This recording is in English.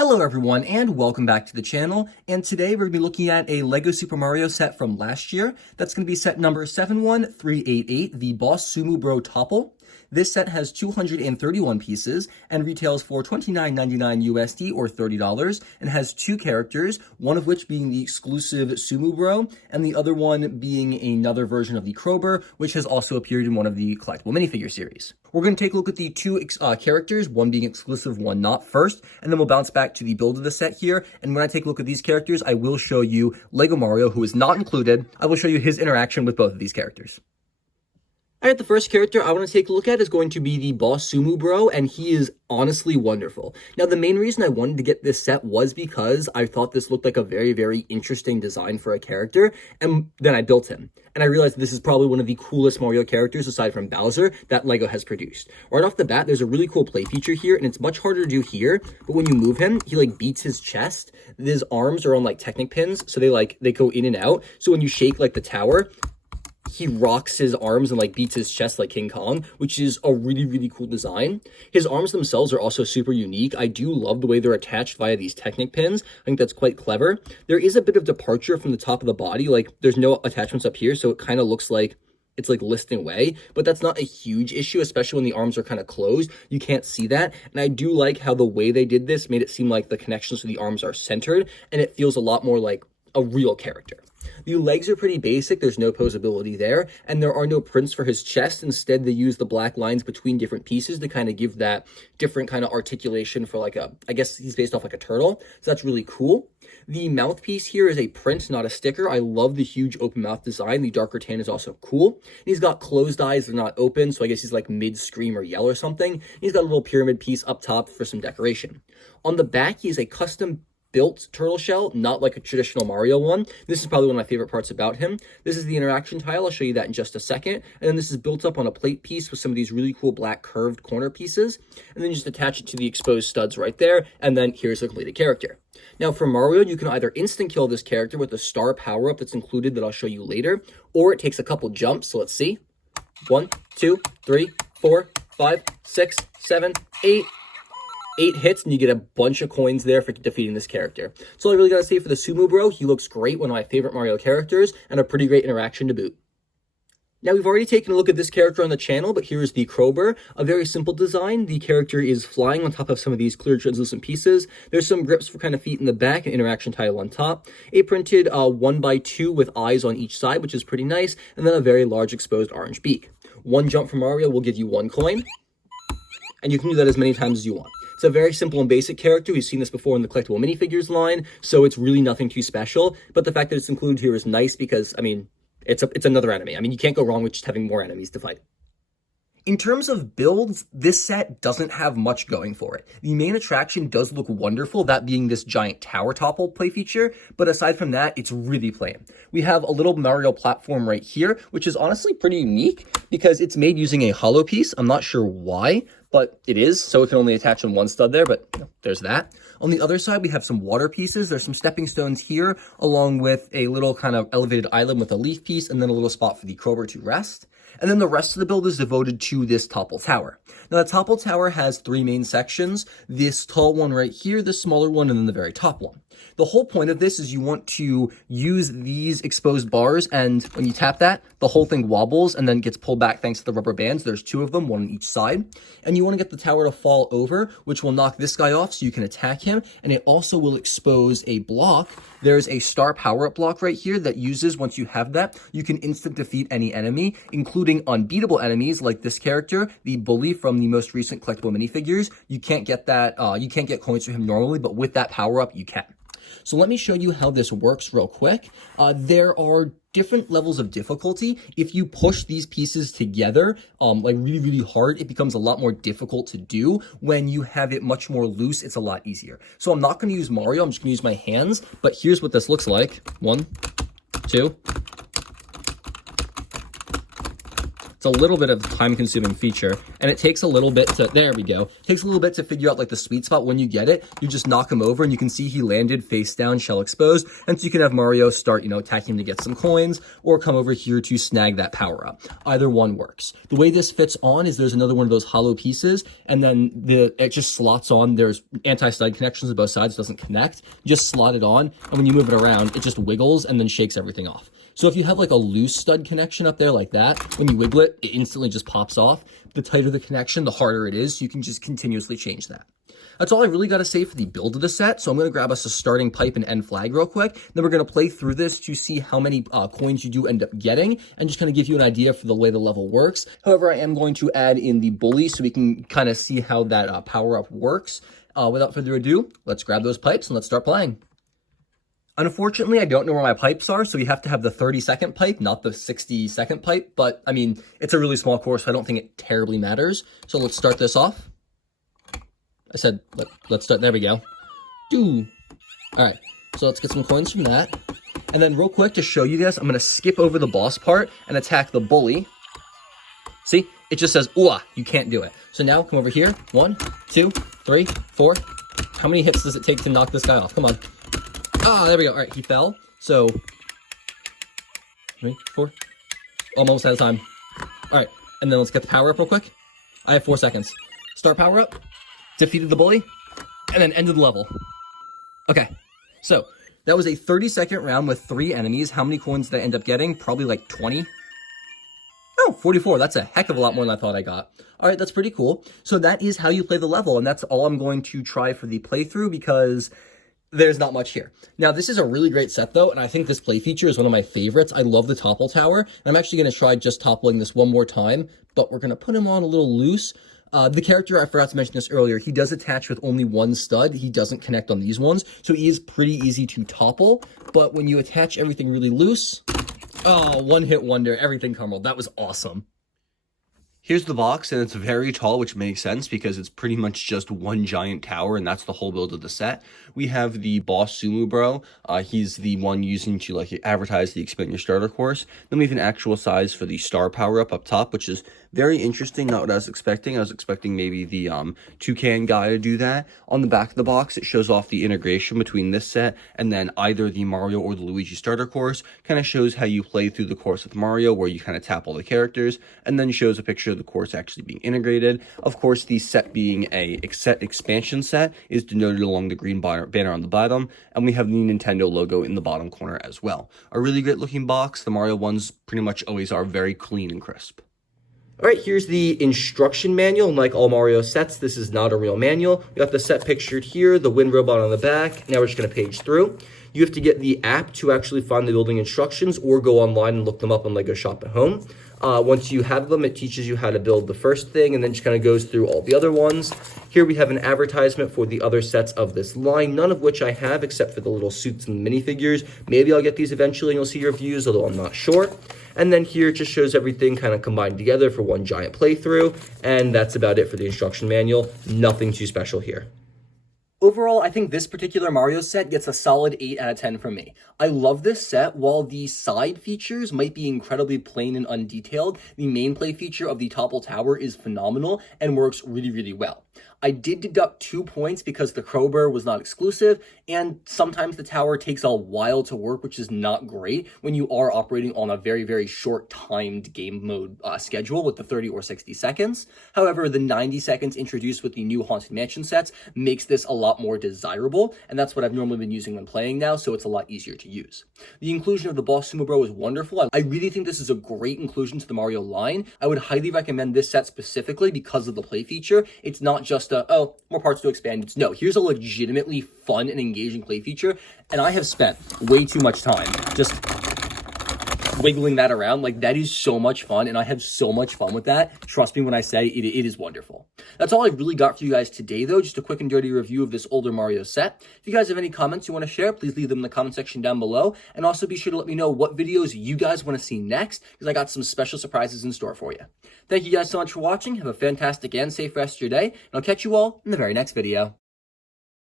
Hello everyone and welcome back to the channel, and today we're going to be looking at a LEGO Super Mario set from last year. That's going to be set number 71388, the Boss Sumo Bro Topple. This set has 231 pieces and retails for $29.99 USD or $30 and has two characters, one of which being the exclusive Sumo Bro and the other one being another version of the Crowbar, which has also appeared in one of the collectible minifigure series. We're going to take a look at the two characters, one being exclusive, one not first, and then we'll bounce back to the build of the set here. And when I take a look at these characters, I will show you Lego Mario, who is not included. I will show you his interaction with both of these characters. Alright, the first character I want to take a look at is going to be the Boss Sumo Bro, and he is honestly wonderful. Now, the main reason I wanted to get this set was because I thought this looked like a very, very interesting design for a character, and then I built him. And I realized this is probably one of the coolest Mario characters, aside from Bowser, that LEGO has produced. Right off the bat, there's a really cool play feature here, and it's much harder to do here, but when you move him, he, beats his chest. His arms are on, Technic pins, so they go in and out. So when you shake, the tower, he rocks his arms and beats his chest like King Kong, which is a really, really cool design. His arms themselves are also super unique. I do love the way they're attached via these Technic pins. I think that's quite clever. There is a bit of departure from the top of the body. There's no attachments up here, so it kind of looks like it's listing away, but that's not a huge issue, especially when the arms are kind of closed. You can't see that. And I do like how the way they did this made it seem like the connections to the arms are centered, and it feels a lot more like a real character. The legs are pretty basic, there's no posability there, and there are no prints for his chest. Instead, they use the black lines between different pieces to kind of give that different kind of articulation for I guess he's based off a turtle, so that's really cool. The mouthpiece here is a print, not a sticker. I love the huge open mouth design. The darker tan is also cool. He's got closed eyes, they're not open, so I guess he's mid-scream or yell or something. He's got a little pyramid piece up top for some decoration. On the back, he is a custom built turtle shell, not like a traditional Mario one. This is probably one of my favorite parts about him. This is the interaction tile. I'll show you that in just a second. And then this is built up on a plate piece with some of these really cool black curved corner pieces. And then just attach it to the exposed studs right there. And then here's the completed character. Now for Mario, you can either instant kill this character with a star power-up that's included that I'll show you later, or it takes a couple jumps. So let's see. 1, 2, 3, 4, 5, 6, 7, 8. 8 hits, and you get a bunch of coins there for defeating this character. So all I really gotta say for the Sumo Bro, he looks great, one of my favorite Mario characters, and a pretty great interaction to boot. Now, we've already taken a look at this character on the channel, but here's the Crowbar. A very simple design. The character is flying on top of some of these clear translucent pieces. There's some grips for kind of feet in the back, and interaction tile on top. A printed 1x2 with eyes on each side, which is pretty nice, and then a very large exposed orange beak. One jump from Mario will give you 1 coin, and you can do that as many times as you want. It's a very simple and basic character. We've seen this before in the collectible minifigures line, so it's really nothing too special. But the fact that it's included here is nice because, it's another enemy. You can't go wrong with just having more enemies to fight. In terms of builds, this set doesn't have much going for it. The main attraction does look wonderful, that being this giant tower topple play feature, but aside from that, it's really plain. We have a little Mario platform right here, which is honestly pretty unique because it's made using a hollow piece. I'm not sure why, but it is, so it can only attach on one stud there, but there's that. On the other side, we have some water pieces. There's some stepping stones here, along with a little kind of elevated island with a leaf piece, and then a little spot for the Crowbar to rest. And then the rest of the build is devoted to this Topple Tower. Now, the Topple Tower has 3 main sections, this tall one right here, this smaller one, and then the very top one. The whole point of this is you want to use these exposed bars, and when you tap that, the whole thing wobbles and then gets pulled back thanks to the rubber bands. There's 2 of them, one on each side. And you want to get the tower to fall over, which will knock this guy off so you can attack him, and it also will expose a block. There's a star power-up block right here that uses, once you have that, you can instant defeat any enemy, including unbeatable enemies like this character, the bully from the most recent collectible minifigures. You can't get that, you can't get coins from him normally, but with that power-up, you can. So let me show you how this works real quick. There are different levels of difficulty. If you push these pieces together, really, really hard, it becomes a lot more difficult to do. When you have it much more loose, it's a lot easier. So I'm not going to use Mario, I'm just going to use my hands, but here's what this looks like. 1, 2, It's a little bit of a time-consuming feature, and it takes a little bit to, there we go, it takes a little bit to figure out like the sweet spot. When you get it, you just knock him over, and you can see he landed face down, shell exposed, and so you can have Mario start, attacking him to get some coins, or come over here to snag that power-up. Either one works. The way this fits on is there's another one of those hollow pieces, and then it just slots on. There's anti-slide connections on both sides, doesn't connect. You just slot it on, and when you move it around, it just wiggles and then shakes everything off. So if you have like a loose stud connection up there like that, when you wiggle it, it instantly just pops off. The tighter the connection, the harder it is. So you can just continuously change that. That's all I really got to say for the build of the set. So I'm going to grab us a starting pipe and end flag real quick. Then we're going to play through this to see how many coins you do end up getting and just kind of give you an idea for the way the level works. However, I am going to add in the bully so we can kind of see how that power-up works. Without further ado, let's grab those pipes and let's start playing. Unfortunately, I don't know where my pipes are, so we have to have the 30-second pipe, not the 60-second pipe. But, I mean, it's a really small course, so I don't think it terribly matters. So let's start this off. I said, let's start. There we go. All right, so let's get some coins from that. And then real quick, to show you this, I'm going to skip over the boss part and attack the bully. See? It just says, ooh, you can't do it. So now, come over here. 1, 2, 3, 4. How many hits does it take to knock this guy off? Come on. Ah, there we go. All right, he fell. So, 3, 4. Almost out of time. All right, and then let's get the power up real quick. I have 4 seconds. Start power up. Defeated the bully. And then ended the level. Okay, so that was a 30-second round with 3 enemies. How many coins did I end up getting? Probably like 20. Oh, 44. That's a heck of a lot more than I thought I got. All right, that's pretty cool. So that is how you play the level, and that's all I'm going to try for the playthrough because there's not much here. Now, this is a really great set, though, and I think this play feature is one of my favorites. I love the Topple Tower, and I'm actually going to try just toppling this one more time, but we're going to put him on a little loose. The character, I forgot to mention this earlier, he does attach with only one stud. He doesn't connect on these ones, so he is pretty easy to topple, but when you attach everything really loose, oh, one-hit wonder, everything crumbled. That was awesome. Here's the box, and it's very tall, which makes sense because it's pretty much just one giant tower, and that's the whole build of the set. We have the boss Sumo Bro. He's the one using to advertise the Expand Your Starter course. Then we have an actual size for the star power up top, which is very interesting. Not what I was expecting. I was expecting maybe the toucan guy to do that. On the back of the box, it shows off the integration between this set and then either the Mario or the Luigi starter course. Kind of shows how you play through the course with Mario, where you kind of tap all the characters, and then shows a picture of the course actually being integrated. Of course, the set being a set expansion set is denoted along the green banner on the bottom, and we have the Nintendo logo in the bottom corner as well. A really great looking box. The Mario ones pretty much always are very clean and crisp. All right, here's the instruction manual. And like all Mario sets, this is not a real manual. We got the set pictured here, the wind robot on the back. Now we're just going to page through. You have to get the app to actually find the building instructions or go online and look them up on Lego Shop at Home. Once you have them, it teaches you how to build the first thing and then just kind of goes through all the other ones. Here we have an advertisement for the other sets of this line, none of which I have except for the little suits and minifigures. Maybe I'll get these eventually and you'll see reviews, although I'm not sure. And then here it just shows everything kind of combined together for one giant playthrough. And that's about it for the instruction manual. Nothing too special here. Overall, I think this particular Mario set gets a solid 8 out of 10 from me. I love this set. While the side features might be incredibly plain and undetailed, the main play feature of the Topple Tower is phenomenal and works really, really well. I did deduct 2 points because the crowbar was not exclusive, and sometimes the tower takes a while to work, which is not great when you are operating on a very, very short timed game mode schedule with the 30 or 60 seconds. However, the 90 seconds introduced with the new Haunted Mansion sets makes this a lot more desirable, and that's what I've normally been using when playing now, so it's a lot easier to use. The inclusion of the boss Sumo Bro is wonderful. I really think this is a great inclusion to the Mario line. I would highly recommend this set specifically because of the play feature. It's not just oh, more parts to expand. It's no, here's a legitimately fun and engaging play feature, and I have spent way too much time just wiggling that around. Like, that is so much fun, and I have so much fun with that. Trust me when I say it is wonderful. That's all I really got for you guys today, though. Just a quick and dirty review of this older Mario set. If you guys have any comments you want to share, please leave them in the comment section down below, and also be sure to let me know what videos you guys want to see next, because I got some special surprises in store for you. Thank you guys so much for watching. Have a fantastic and safe rest of your day, and I'll catch you all in the very next video.